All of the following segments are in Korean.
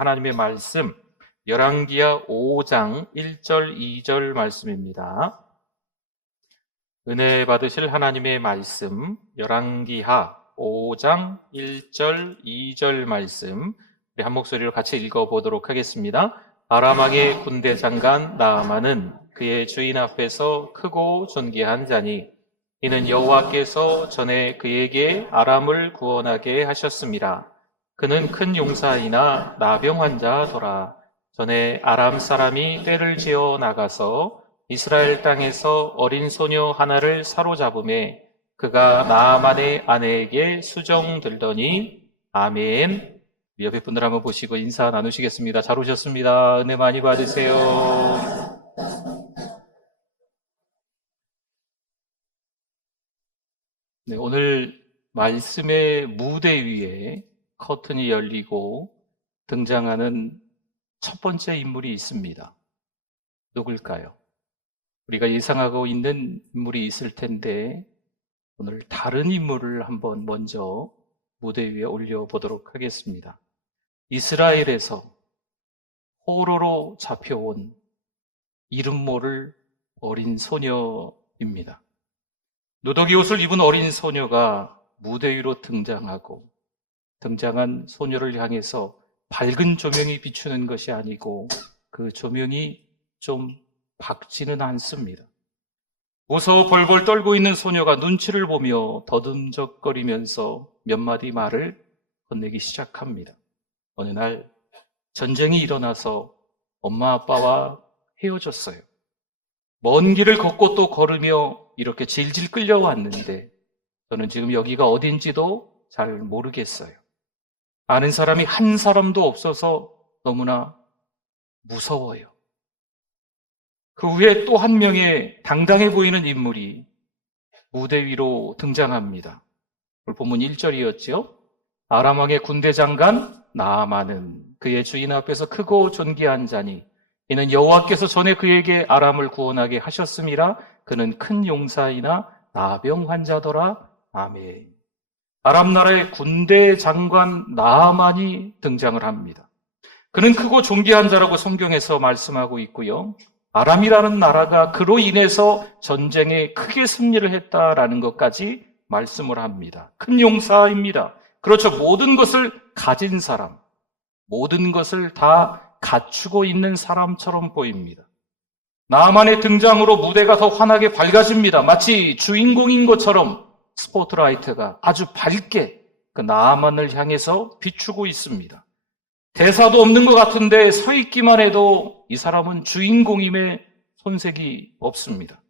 하나님의 말씀 열왕기하 5장 1절 2절 말씀입니다. 은혜 받으실 하나님의 말씀 열왕기하 5장 1절 2절 말씀 우리 한 목소리로 같이 읽어보도록 하겠습니다. 아람 왕의 군대 장관 나아만은 그의 주인 앞에서 크고 존귀한 자니 이는 여호와께서 전에 그에게 아람을 구원하게 하셨습니다. 그는 큰 용사이나 나병 환자더라. 전에 아람 사람이 떼를 지어 나가서 이스라엘 땅에서 어린 소녀 하나를 사로잡음에 그가 나아만의 아내에게 수정들더니 아멘. 옆에 분들 한번 보시고 인사 나누시겠습니다. 잘 오셨습니다. 은혜 많이 받으세요. 네, 오늘 말씀의 무대 위에 커튼이 열리고 등장하는 첫 번째 인물이 있습니다. 누굴까요? 우리가 예상하고 있는 인물이 있을 텐데 오늘 다른 인물을 한번 먼저 무대 위에 올려보도록 하겠습니다. 이스라엘에서 포로로 잡혀온 이름 모를 어린 소녀입니다. 누더기 옷을 입은 어린 소녀가 무대 위로 등장하고 등장한 소녀를 향해서 밝은 조명이 비추는 것이 아니고 그 조명이 좀 밝지는 않습니다. 무서워 벌벌 떨고 있는 소녀가 눈치를 보며 더듬적거리면서 몇 마디 말을 건네기 시작합니다. 어느 날 전쟁이 일어나서 엄마 아빠와 헤어졌어요. 먼 길을 걷고 또 걸으며 이렇게 질질 끌려왔는데 저는 지금 여기가 어딘지도 잘 모르겠어요. 아는 사람이 한 사람도 없어서 너무나 무서워요. 그 후에 또 한 명의 당당해 보이는 인물이 무대 위로 등장합니다. 오늘 본문 1절이었죠. 아람 왕의 군대 장관 나아만은 그의 주인 앞에서 크고 존귀한 자니 이는 여호와께서 전에 그에게 아람을 구원하게 하셨음이라. 그는 큰 용사이나 나병 환자더라. 아멘. 아람 나라의 군대 장관 나아만이 등장을 합니다. 그는 크고 존귀한 자라고 성경에서 말씀하고 있고요. 아람이라는 나라가 그로 인해서 전쟁에 크게 승리를 했다라는 것까지 말씀을 합니다. 큰 용사입니다. 그렇죠. 모든 것을 가진 사람, 모든 것을 다 갖추고 있는 사람처럼 보입니다. 나아만의 등장으로 무대가 더 환하게 밝아집니다. 마치 주인공인 것처럼 스포트라이트가 아주 밝게 그 나아만을 향해서 비추고 있습니다. 대사도 없는 것 같은데 서 있기만 해도 이 사람은 주인공임에 손색이 없습니다.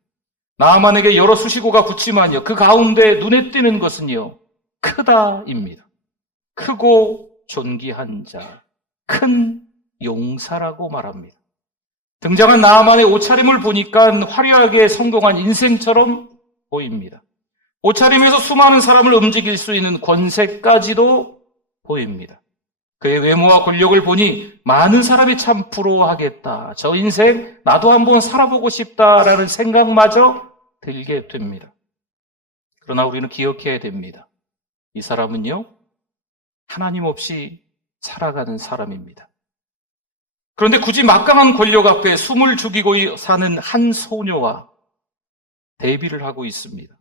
나아만에게 여러 수식어가 붙지만요, 그 가운데 눈에 띄는 것은요, 크다입니다. 크고 존귀한 자, 큰 용사라고 말합니다. 등장한 나아만의 옷차림을 보니까 화려하게 성공한 인생처럼 보입니다. 옷차림에서 수많은 사람을 움직일 수 있는 권세까지도 보입니다. 그의 외모와 권력을 보니 많은 사람이 참 부러워하겠다. 저 인생 나도 한번 살아보고 싶다라는 생각마저 들게 됩니다. 그러나 우리는 기억해야 됩니다. 이 사람은요, 하나님 없이 살아가는 사람입니다. 그런데 굳이 막강한 권력 앞에 숨을 죽이고 사는 한 소녀와 대비를 하고 있습니다.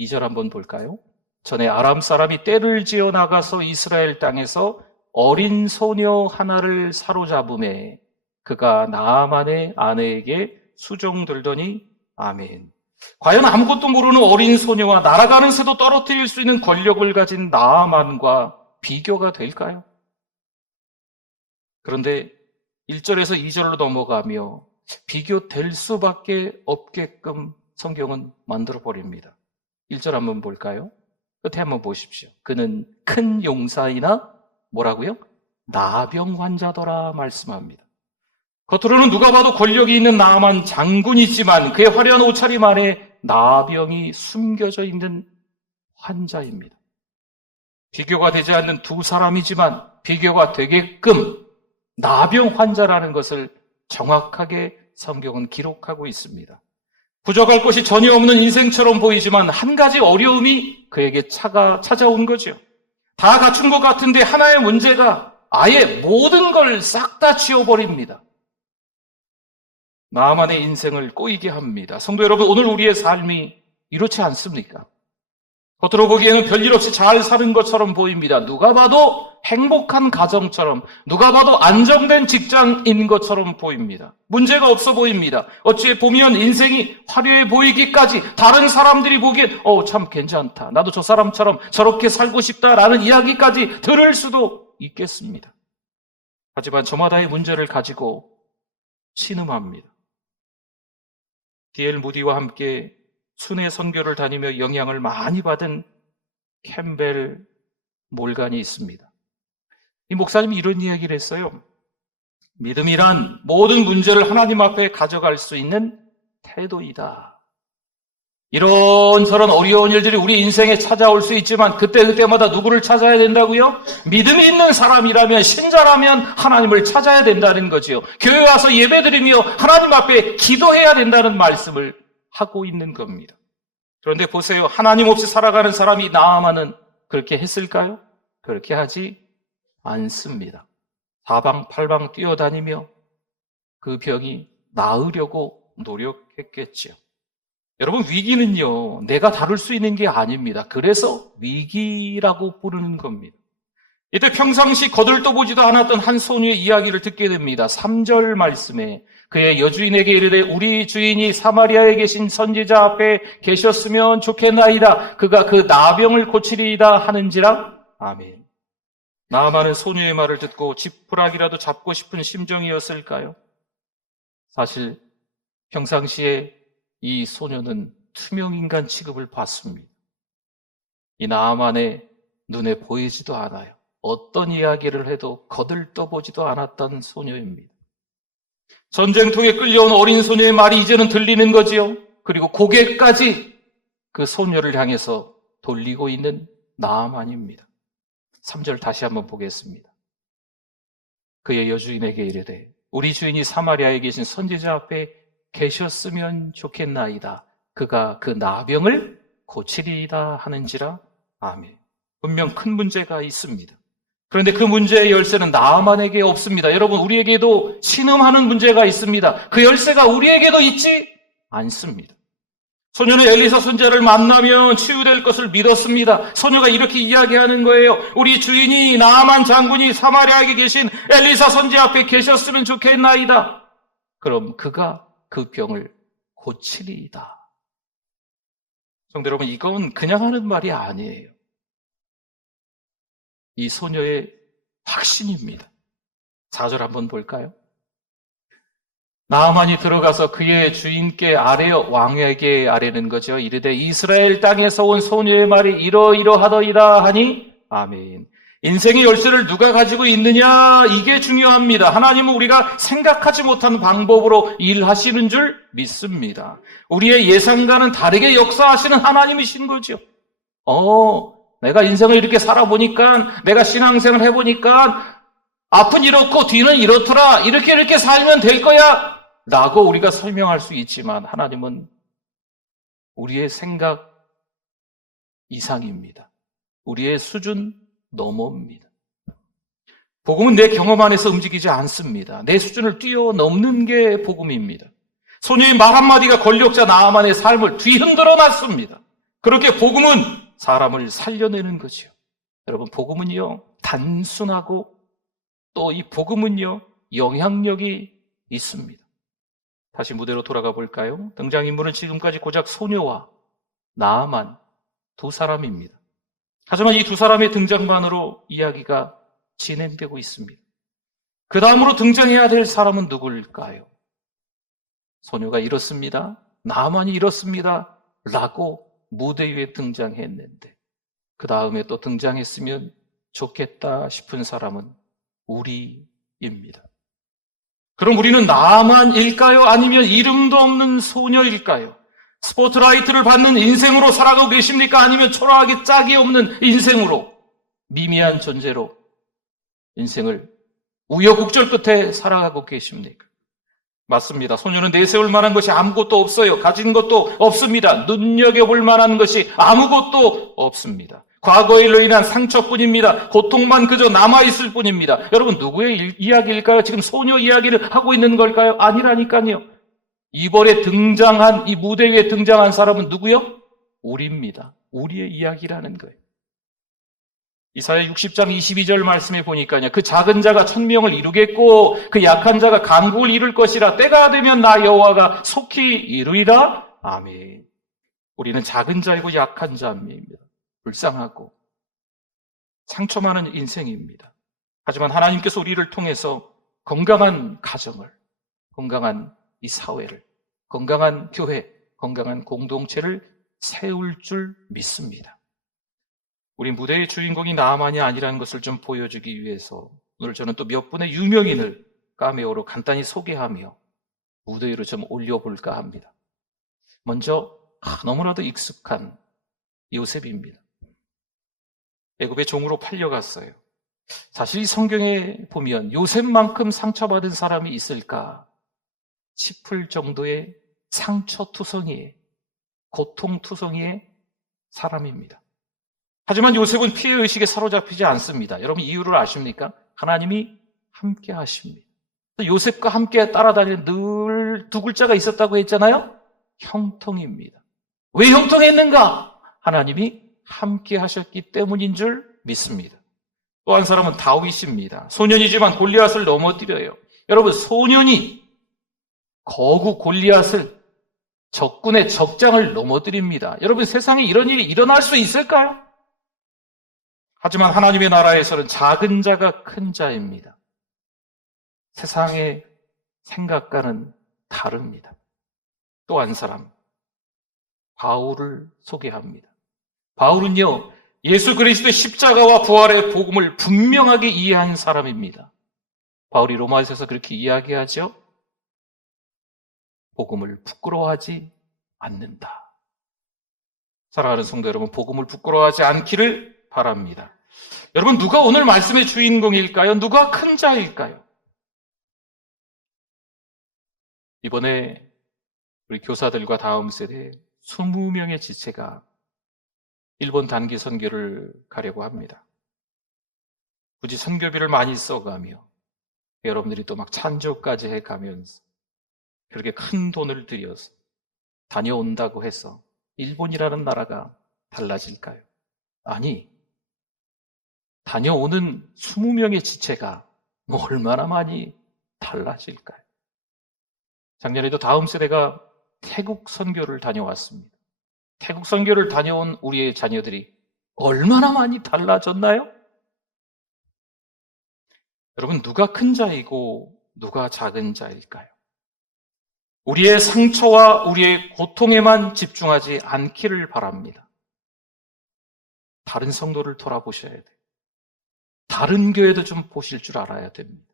2절 한번 볼까요? 전에 아람 사람이 떼를 지어 나가서 이스라엘 땅에서 어린 소녀 하나를 사로잡음에 그가 나아만의 아내에게 수종들더니 아멘. 과연 아무것도 모르는 어린 소녀와 날아가는 새도 떨어뜨릴 수 있는 권력을 가진 나아만과 비교가 될까요? 그런데 1절에서 2절로 넘어가며 비교될 수밖에 없게끔 성경은 만들어버립니다. 1절 한번 볼까요? 끝에 한번 보십시오. 그는 큰 용사이나 뭐라고요? 나병 환자더라 말씀합니다. 겉으로는 누가 봐도 권력이 있는 나아만 장군이지만 그의 화려한 옷차림 안에 나병이 숨겨져 있는 환자입니다. 비교가 되지 않는 두 사람이지만 비교가 되게끔 나병 환자라는 것을 정확하게 성경은 기록하고 있습니다. 부족할 것이 전혀 없는 인생처럼 보이지만 한 가지 어려움이 그에게 찾아온 거죠. 다 갖춘 것 같은데 하나의 문제가 아예 모든 걸 싹 다 지워버립니다. 나만의 인생을 꼬이게 합니다. 성도 여러분, 오늘 우리의 삶이 이렇지 않습니까? 겉으로 보기에는 별일 없이 잘 사는 것처럼 보입니다. 누가 봐도 행복한 가정처럼, 누가 봐도 안정된 직장인 것처럼 보입니다. 문제가 없어 보입니다. 어찌 보면 인생이 화려해 보이기까지 다른 사람들이 보기엔 참 괜찮다, 나도 저 사람처럼 저렇게 살고 싶다라는 이야기까지 들을 수도 있겠습니다. 하지만 저마다의 문제를 가지고 신음합니다. D.L. 무디와 함께 순회 선교를 다니며 영향을 많이 받은 캠벨 몰간이 있습니다. 이 목사님이 이런 이야기를 했어요. 믿음이란 모든 문제를 하나님 앞에 가져갈 수 있는 태도이다. 이런저런 어려운 일들이 우리 인생에 찾아올 수 있지만 그때마다 누구를 찾아야 된다고요? 믿음이 있는 사람이라면, 신자라면 하나님을 찾아야 된다는 거지요. 교회 와서 예배드리며 하나님 앞에 기도해야 된다는 말씀을 하고 있는 겁니다. 그런데 보세요. 하나님 없이 살아가는 사람이 나아만은 그렇게 했을까요? 그렇게 하지 않습니다. 사방팔방 뛰어다니며 그 병이 나으려고 노력했겠죠. 여러분, 위기는요, 내가 다룰 수 있는 게 아닙니다. 그래서 위기라고 부르는 겁니다. 이때 평상시 거들떠보지도 않았던 한 소녀의 이야기를 듣게 됩니다. 3절 말씀에 그의 여주인에게 이르되 우리 주인이 사마리아에 계신 선지자 앞에 계셨으면 좋겠나이다. 그가 그 나병을 고치리이다 하는지라. 아멘. 나아만은 소녀의 말을 듣고 지푸라기라도 잡고 싶은 심정이었을까요? 사실 평상시에 이 소녀는 투명인간 취급을 받습니다. 이 나아만의 눈에 보이지도 않아요. 어떤 이야기를 해도 거들떠보지도 않았던 소녀입니다. 전쟁통에 끌려온 어린 소녀의 말이 이제는 들리는 거지요. 그리고 고개까지 그 소녀를 향해서 돌리고 있는 나아만입니다. 3절 다시 한번 보겠습니다. 그의 여주인에게 이르되 우리 주인이 사마리아에 계신 선지자 앞에 계셨으면 좋겠나이다. 그가 그 나병을 고치리이다 하는지라. 아멘. 분명 큰 문제가 있습니다. 그런데 그 문제의 열쇠는 나아만에게 없습니다. 여러분, 우리에게도 신음하는 문제가 있습니다. 그 열쇠가 우리에게도 있지 않습니다. 소녀는 엘리사 선지자를 만나면 치유될 것을 믿었습니다. 소녀가 이렇게 이야기하는 거예요. 우리 주인이 나아만 장군이 사마리아에 계신 엘리사 선지자 앞에 계셨으면 좋겠나이다. 그럼 그가 그 병을 고치리이다. 성도 여러분, 이건 그냥 하는 말이 아니에요. 이 소녀의 확신입니다. 4절 한번 볼까요? 나아만이 들어가서 그의 주인께 아뢰어, 왕에게 아뢰는 거죠. 이르되 이스라엘 땅에서 온 소녀의 말이 이러이러하더이다 하니. 아멘. 인생의 열쇠를 누가 가지고 있느냐, 이게 중요합니다. 하나님은 우리가 생각하지 못한 방법으로 일하시는 줄 믿습니다. 우리의 예상과는 다르게 역사하시는 하나님이신 거죠. 내가 인생을 이렇게 살아보니까, 내가 신앙생활을 해보니까 앞은 이렇고 뒤는 이렇더라, 이렇게 살면 될 거야 라고 우리가 설명할 수 있지만 하나님은 우리의 생각 이상입니다. 우리의 수준 넘어옵니다. 복음은 내 경험 안에서 움직이지 않습니다. 내 수준을 뛰어넘는 게 복음입니다. 소녀의 말 한마디가 권력자 나아만의 삶을 뒤흔들어 놨습니다. 그렇게 복음은 사람을 살려내는 거죠. 여러분, 복음은요, 단순하고 또 이 복음은요, 영향력이 있습니다. 다시 무대로 돌아가 볼까요? 등장인물은 지금까지 고작 소녀와 나아만 두 사람입니다. 하지만 이 두 사람의 등장만으로 이야기가 진행되고 있습니다. 그 다음으로 등장해야 될 사람은 누구일까요? 소녀가 이렇습니다. 나아만이 이렇습니다. 라고 무대 위에 등장했는데 그 다음에 또 등장했으면 좋겠다 싶은 사람은 우리입니다. 그럼 우리는 나아만일까요? 아니면 이름도 없는 소녀일까요? 스포트라이트를 받는 인생으로 살아가고 계십니까? 아니면 초라하게 짝이 없는 인생으로, 미미한 존재로 인생을 우여곡절 끝에 살아가고 계십니까? 맞습니다. 소녀는 내세울 만한 것이 아무것도 없어요. 가진 것도 없습니다. 눈여겨볼 만한 것이 아무것도 없습니다. 과거의 일로 인한 상처뿐입니다. 고통만 그저 남아있을 뿐입니다. 여러분, 누구의 이야기일까요? 지금 소녀 이야기를 하고 있는 걸까요? 아니라니까요. 이번에 등장한, 이 무대 위에 등장한 사람은 누구요? 우리입니다. 우리의 이야기라는 거예요. 이사야 60장 22절 말씀에 보니까요, 그 작은 자가 천명을 이루겠고 그 약한 자가 강국을 이룰 것이라. 때가 되면 나 여호와가 속히 이루리라. 아멘. 우리는 작은 자이고 약한 자입니다. 불쌍하고 상처 많은 인생입니다. 하지만 하나님께서 우리를 통해서 건강한 가정을, 건강한 이 사회를, 건강한 교회, 건강한 공동체를 세울 줄 믿습니다. 우리 무대의 주인공이 나만이 아니라는 것을 좀 보여주기 위해서 오늘 저는 또 몇 분의 유명인을 카메오로 간단히 소개하며 무대 위로 좀 올려볼까 합니다. 먼저 너무나도 익숙한 요셉입니다. 애굽의 종으로 팔려갔어요. 사실 이 성경에 보면 요셉만큼 상처받은 사람이 있을까 싶을 정도의 상처투성이의, 고통투성이의 사람입니다. 하지만 요셉은 피해의식에 사로잡히지 않습니다. 여러분 이유를 아십니까? 하나님이 함께 하십니다. 요셉과 함께 따라다니는 늘 두 글자가 있었다고 했잖아요. 형통입니다. 왜 형통했는가? 하나님이 함께 하셨기 때문인 줄 믿습니다. 또 한 사람은 다윗입니다. 소년이지만 골리앗을 넘어뜨려요. 여러분, 소년이 거구 골리앗을, 적군의 적장을 넘어뜨립니다. 여러분, 세상에 이런 일이 일어날 수 있을까요? 하지만 하나님의 나라에서는 작은 자가 큰 자입니다. 세상의 생각과는 다릅니다. 또 한 사람, 바울을 소개합니다. 바울은요, 예수 그리스도의 십자가와 부활의 복음을 분명하게 이해한 사람입니다. 바울이 로마서에서 그렇게 이야기하죠. 복음을 부끄러워하지 않는다. 사랑하는 성도 여러분, 복음을 부끄러워하지 않기를 바랍니다. 여러분, 누가 오늘 말씀의 주인공일까요? 누가 큰 자일까요? 이번에 우리 교사들과 다음 세대 20명의 지체가 일본 단기 선교를 가려고 합니다. 굳이 선교비를 많이 써가며 여러분들이 또 막 찬조까지 해가면서 그렇게 큰 돈을 들여서 다녀온다고 해서 일본이라는 나라가 달라질까요? 아니, 다녀오는 20명의 지체가 뭐 얼마나 많이 달라질까요? 작년에도 다음 세대가 태국 선교를 다녀왔습니다. 태국 선교를 다녀온 우리의 자녀들이 얼마나 많이 달라졌나요? 여러분, 누가 큰 자이고 누가 작은 자일까요? 우리의 상처와 우리의 고통에만 집중하지 않기를 바랍니다. 다른 성도를 돌아보셔야 돼요. 다른 교회도 좀 보실 줄 알아야 됩니다.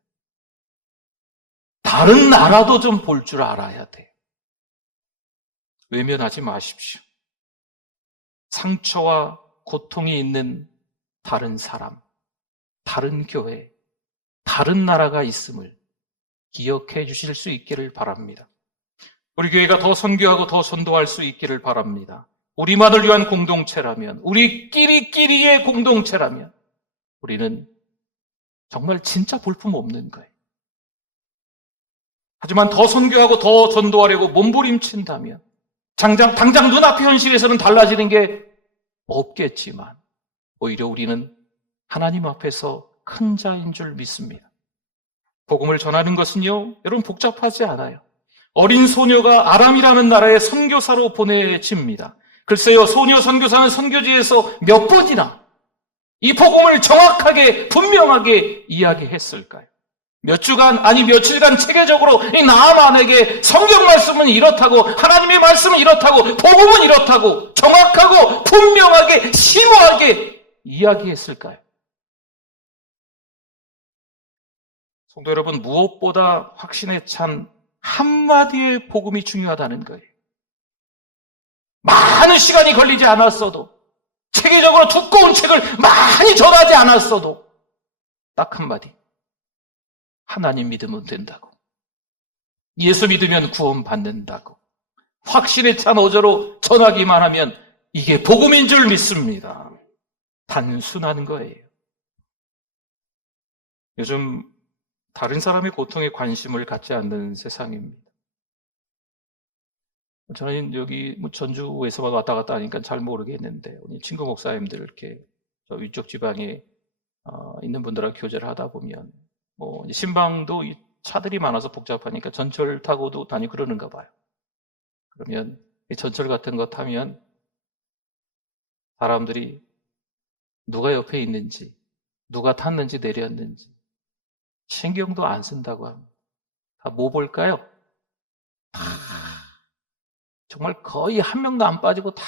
다른 나라도 좀 볼 줄 알아야 돼요. 외면하지 마십시오. 상처와 고통이 있는 다른 사람, 다른 교회, 다른 나라가 있음을 기억해 주실 수 있기를 바랍니다. 우리 교회가 더 선교하고 더 전도할 수 있기를 바랍니다. 우리만을 위한 공동체라면, 우리끼리의 공동체라면 우리는 정말 진짜 볼품없는 거예요. 하지만 더 선교하고 더 전도하려고 몸부림친다면 당장 눈앞의 현실에서는 달라지는 게 없겠지만 오히려 우리는 하나님 앞에서 큰 자인 줄 믿습니다. 복음을 전하는 것은요, 여러분 복잡하지 않아요. 어린 소녀가 아람이라는 나라에 선교사로 보내집니다. 글쎄요, 소녀 선교사는 선교지에서 몇 번이나 이 복음을 정확하게 분명하게 이야기했을까요? 몇 주간, 아니 며칠간 체계적으로 이 나아만에게 성경 말씀은 이렇다고, 하나님의 말씀은 이렇다고, 복음은 이렇다고 정확하고 분명하게 심오하게 이야기했을까요? 성도 여러분, 무엇보다 확신에 찬 한마디의 복음이 중요하다는 거예요. 많은 시간이 걸리지 않았어도, 체계적으로 두꺼운 책을 많이 전하지 않았어도 딱 한마디, 하나님 믿으면 된다고, 예수 믿으면 구원받는다고 확신에 찬 어조로 전하기만 하면 이게 복음인 줄 믿습니다. 단순한 거예요. 요즘 다른 사람의 고통에 관심을 갖지 않는 세상입니다. 저는 여기 전주에서만 왔다 갔다 하니까 잘 모르겠는데, 우리 친구 목사님들 이렇게 저 위쪽 지방에 있는 분들하고 교제를 하다 보면, 신방도 이 차들이 많아서 복잡하니까 전철 타고도 다니고 그러는가 봐요. 그러면 이 전철 같은 거 타면 사람들이 누가 옆에 있는지, 누가 탔는지 내렸는지 신경도 안 쓴다고 합니다. 다 뭐 볼까요? 다 정말 거의 한 명도 안 빠지고 다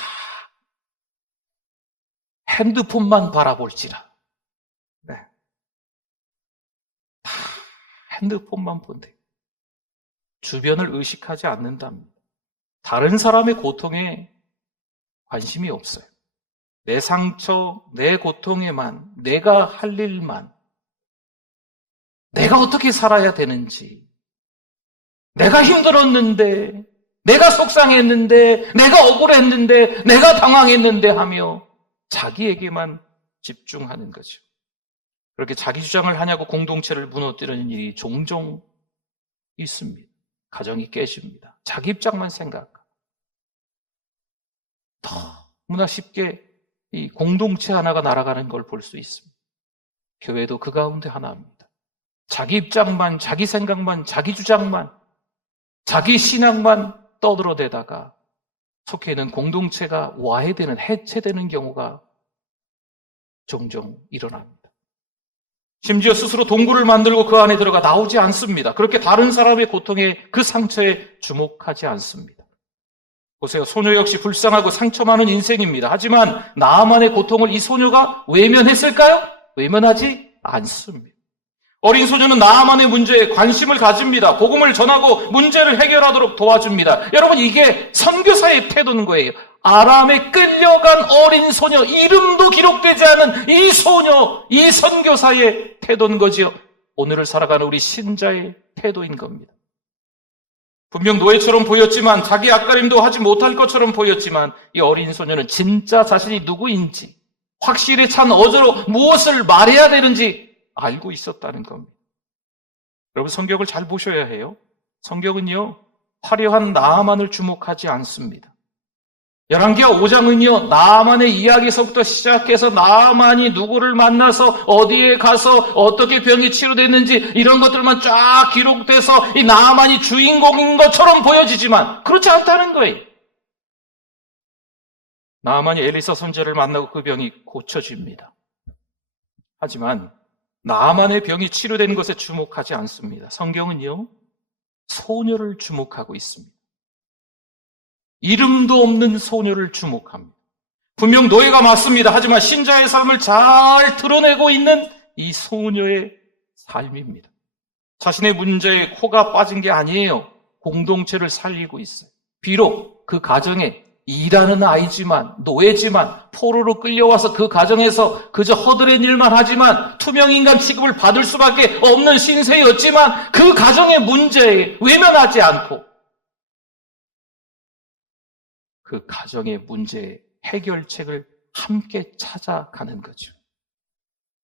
핸드폰만 바라볼지라. 네. 다 핸드폰만 본대. 주변을 의식하지 않는답니다. 다른 사람의 고통에 관심이 없어요. 내 상처, 내 고통에만, 내가 할 일만, 내가 어떻게 살아야 되는지, 내가 힘들었는데, 내가 속상했는데, 내가 억울했는데, 내가 당황했는데 하며 자기에게만 집중하는 거죠. 그렇게 자기 주장을 하냐고 공동체를 무너뜨리는 일이 종종 있습니다. 가정이 깨집니다. 자기 입장만 생각하고. 너무나 쉽게 이 공동체 하나가 날아가는 걸 볼 수 있습니다. 교회도 그 가운데 하나입니다. 자기 입장만, 자기 생각만, 자기 주장만, 자기 신앙만 떠들어대다가 속해 있는 공동체가 와해되는, 해체되는 경우가 종종 일어납니다. 심지어 스스로 동굴을 만들고 그 안에 들어가 나오지 않습니다. 그렇게 다른 사람의 고통에, 그 상처에 주목하지 않습니다. 보세요. 소녀 역시 불쌍하고 상처 많은 인생입니다. 하지만 나만의 고통을 이 소녀가 외면했을까요? 외면하지 않습니다. 어린 소녀는 나만의 문제에 관심을 가집니다. 복음을 전하고 문제를 해결하도록 도와줍니다. 여러분, 이게 선교사의 태도인 거예요. 아람에 끌려간 어린 소녀, 이름도 기록되지 않은 이 소녀, 이 선교사의 태도인 거지요. 오늘을 살아가는 우리 신자의 태도인 겁니다. 분명 노예처럼 보였지만, 자기 앞가림도 하지 못할 것처럼 보였지만, 이 어린 소녀는 진짜 자신이 누구인지, 확실히 찬 어조로 무엇을 말해야 되는지 알고 있었다는 겁니다. 여러분, 성경을 잘 보셔야 해요. 성경은요, 화려한 나아만을 주목하지 않습니다. 열왕기하 5장은요, 나아만의 이야기에서부터 시작해서 나아만이 누구를 만나서 어디에 가서 어떻게 병이 치료됐는지 이런 것들만 쫙 기록돼서 이 나아만이 주인공인 것처럼 보여지지만 그렇지 않다는 거예요. 나아만이 엘리사 선지자를 만나고 그 병이 고쳐집니다. 하지만 나아만의 병이 치료되는 것에 주목하지 않습니다. 성경은요, 소녀를 주목하고 있습니다. 이름도 없는 소녀를 주목합니다. 분명 노예가 맞습니다. 하지만 신자의 삶을 잘 드러내고 있는 이 소녀의 삶입니다. 자신의 문제에 코가 빠진 게 아니에요. 공동체를 살리고 있어요. 비록 그 가정에 일하는 아이지만, 노예지만, 포로로 끌려와서 그 가정에서 그저 허드렛 일만 하지만 투명인간 취급을 받을 수밖에 없는 신세였지만 그 가정의 문제에 외면하지 않고 그 가정의 문제의 해결책을 함께 찾아가는 거죠.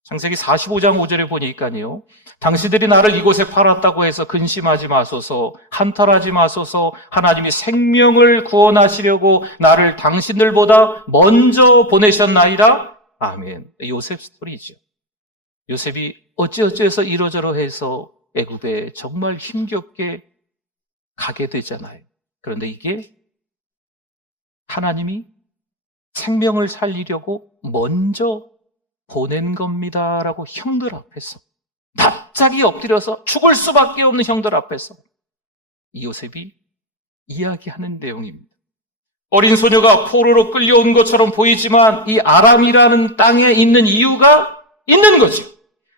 창세기 45장 5절에 보니까요, 당신들이 나를 이곳에 팔았다고 해서 근심하지 마소서, 한탄하지 마소서, 하나님이 생명을 구원하시려고 나를 당신들보다 먼저 보내셨나이다. 아멘. 요셉 스토리죠. 요셉이 어찌어찌해서 이러저러해서 애굽에 정말 힘겹게 가게 되잖아요. 그런데 이게 하나님이 생명을 살리려고 먼저 보낸 겁니다라고 형들 앞에서 납작이 엎드려서 죽을 수밖에 없는 형들 앞에서 이 요셉이 이야기하는 내용입니다. 어린 소녀가 포로로 끌려온 것처럼 보이지만 이 아람이라는 땅에 있는 이유가 있는 거죠.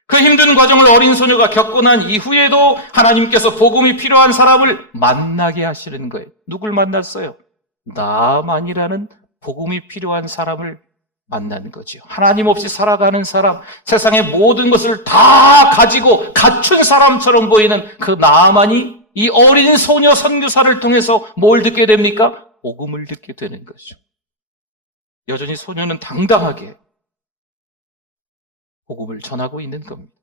그 힘든 과정을 어린 소녀가 겪고 난 이후에도 하나님께서 복음이 필요한 사람을 만나게 하시는 거예요. 누굴 만났어요? 나만이라는 복음이 필요한 사람을 만나는 거죠. 하나님 없이 살아가는 사람, 세상의 모든 것을 다 가지고 갖춘 사람처럼 보이는 그 나만이 이 어린 소녀 선교사를 통해서 뭘 듣게 됩니까? 복음을 듣게 되는 거죠. 여전히 소녀는 당당하게 복음을 전하고 있는 겁니다.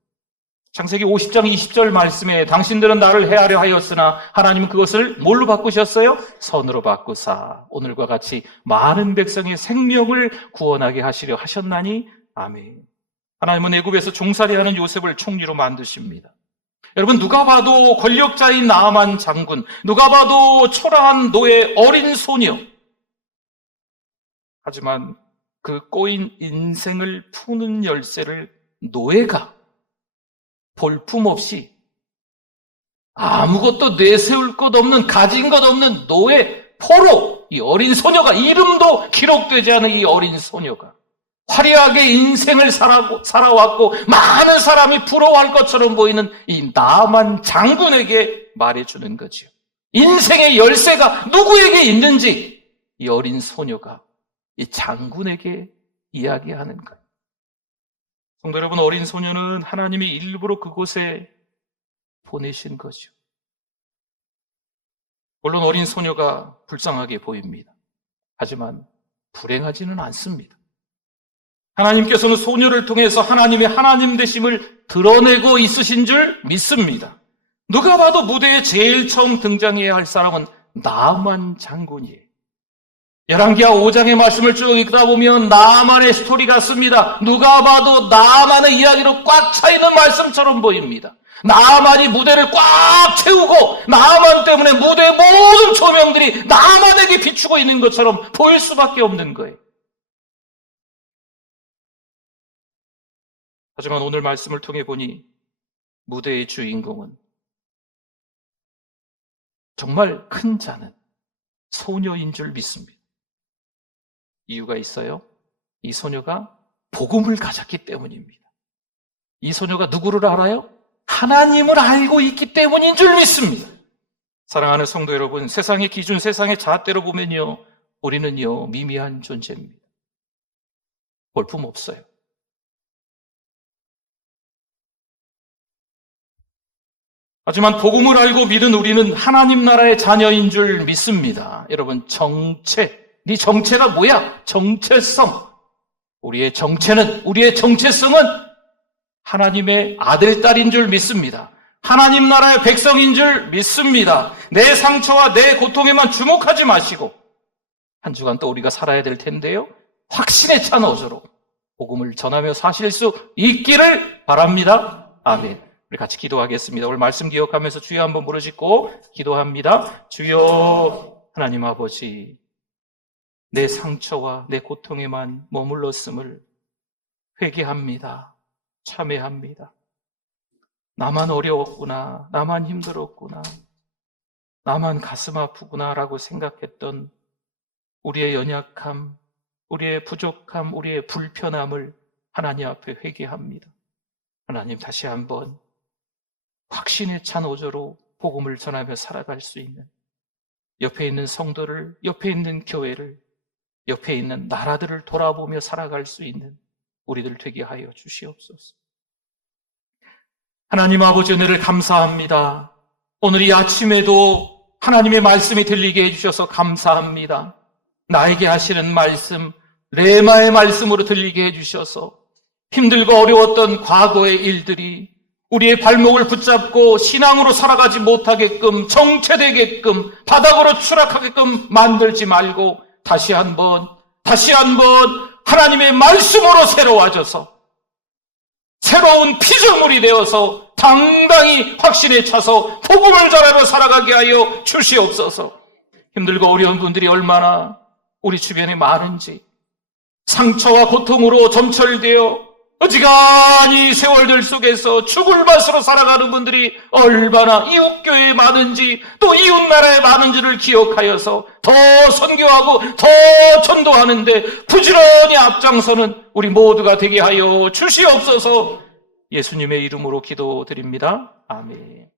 창세기 50장 20절 말씀에 당신들은 나를 해하려 하였으나 하나님은 그것을 뭘로 바꾸셨어요? 선으로 바꾸사 오늘과 같이 많은 백성의 생명을 구원하게 하시려 하셨나니 아멘. 하나님은 애굽에서 종살이하는 요셉을 총리로 만드십니다. 여러분, 누가 봐도 권력자인 나아만 장군, 누가 봐도 초라한 노예 어린 소녀. 하지만 그 꼬인 인생을 푸는 열쇠를 노예가 볼품없이 아무것도 내세울 것 없는, 가진 것 없는 노예 포로, 이 어린 소녀가, 이름도 기록되지 않은 이 어린 소녀가 화려하게 인생을 살아왔고 많은 사람이 부러워할 것처럼 보이는 이 나만 장군에게 말해주는 거죠. 인생의 열쇠가 누구에게 있는지 이 어린 소녀가 이 장군에게 이야기하는 거예요. 성도 여러분, 어린 소녀는 하나님이 일부러 그곳에 보내신 거죠. 물론 어린 소녀가 불쌍하게 보입니다. 하지만 불행하지는 않습니다. 하나님께서는 소녀를 통해서 하나님의 하나님 되심을 드러내고 있으신 줄 믿습니다. 누가 봐도 무대에 제일 처음 등장해야 할 사람은 나만 장군이에요. 열왕기하 5장의 말씀을 쭉 읽다 보면 나만의 스토리 같습니다. 누가 봐도 나만의 이야기로 꽉 차 있는 말씀처럼 보입니다. 나만이 무대를 꽉 채우고 나만 때문에 무대의 모든 조명들이 나만에게 비추고 있는 것처럼 보일 수밖에 없는 거예요. 하지만 오늘 말씀을 통해 보니 무대의 주인공은 정말 큰 자는 소녀인 줄 믿습니다. 이유가 있어요. 이 소녀가 복음을 가졌기 때문입니다. 이 소녀가 누구를 알아요? 하나님을 알고 있기 때문인 줄 믿습니다. 사랑하는 성도 여러분, 세상의 기준, 세상의 잣대로 보면요, 우리는요 미미한 존재입니다. 볼품 없어요. 하지만 복음을 알고 믿은 우리는 하나님 나라의 자녀인 줄 믿습니다. 여러분, 네 정체가 뭐야? 정체성. 우리의 정체는, 우리의 정체성은 하나님의 아들, 딸인 줄 믿습니다. 하나님 나라의 백성인 줄 믿습니다. 내 상처와 내 고통에만 주목하지 마시고 한 주간 또 우리가 살아야 될 텐데요, 확신에 찬 어조로 복음을 전하며 사실 수 있기를 바랍니다. 아멘. 우리 같이 기도하겠습니다. 오늘 말씀 기억하면서 주여 한번 부르짖고 기도합니다. 주여, 하나님 아버지, 내 상처와 내 고통에만 머물렀음을 회개합니다. 참회합니다. 나만 어려웠구나, 나만 힘들었구나, 나만 가슴 아프구나라고 생각했던 우리의 연약함, 우리의 부족함, 우리의 불편함을 하나님 앞에 회개합니다. 하나님, 다시 한번 확신에 찬 어조로 복음을 전하며 살아갈 수 있는, 옆에 있는 성도를, 옆에 있는 교회를, 옆에 있는 나라들을 돌아보며 살아갈 수 있는 우리들 되게 하여 주시옵소서. 하나님 아버지, 은혜를 감사합니다. 오늘 이 아침에도 하나님의 말씀이 들리게 해주셔서 감사합니다. 나에게 하시는 말씀, 레마의 말씀으로 들리게 해주셔서 힘들고 어려웠던 과거의 일들이 우리의 발목을 붙잡고 신앙으로 살아가지 못하게끔, 정체되게끔, 바닥으로 추락하게끔 만들지 말고 다시 한번 하나님의 말씀으로 새로워져서 새로운 피조물이 되어서 당당히 확신에 차서 복음을 전하며 살아가게 하여 주시옵소서. 힘들고 어려운 분들이 얼마나 우리 주변에 많은지, 상처와 고통으로 점철되어 어지간히 세월들 속에서 죽을 맛으로 살아가는 분들이 얼마나 이웃교회에 많은지, 또 이웃나라에 많은지를 기억하여서 더 선교하고 더 전도하는데 부지런히 앞장서는 우리 모두가 되게 하여 주시옵소서. 예수님의 이름으로 기도드립니다. 아멘.